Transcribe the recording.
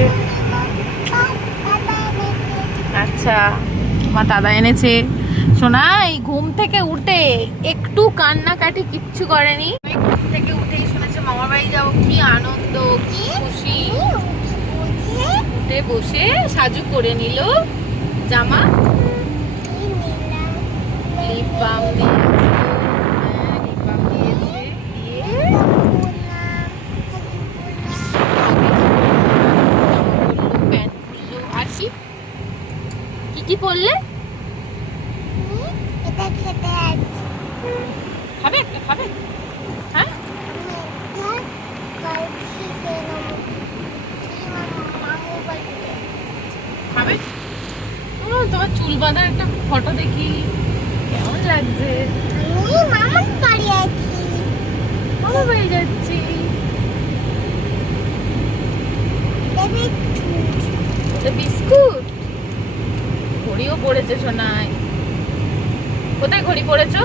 এনেছে? আচ্ছা, মা দাদা এনেছে। সোনা এই ঘুম থেকে উঠে একটু কান্নাকাটি কিচ্ছু করেনি। ঘুম থেকে উঠেই শুনেছে মামার বাড়ি যাবো, কি আনন্দ, কি খুশি। উঠে বসে সাজু করে নিল জামা, লিপ বাম দিয়েছে, লিপ বাম দিয়েছে, দিয়ে প্যান্ট খুললো। আর কি কি পরলে? খাবে একটা, খাবে? হ্যাঁ, খাবে। ও, তোমার চুল বাঁধা একটা ফটো দেখি, কেমন লাগছে? মামার বাড়ি যাচ্ছি। বিস্কুট, ঘড়িও পড়েছে সোনায়। কোথায় ঘড়ি পড়েছো?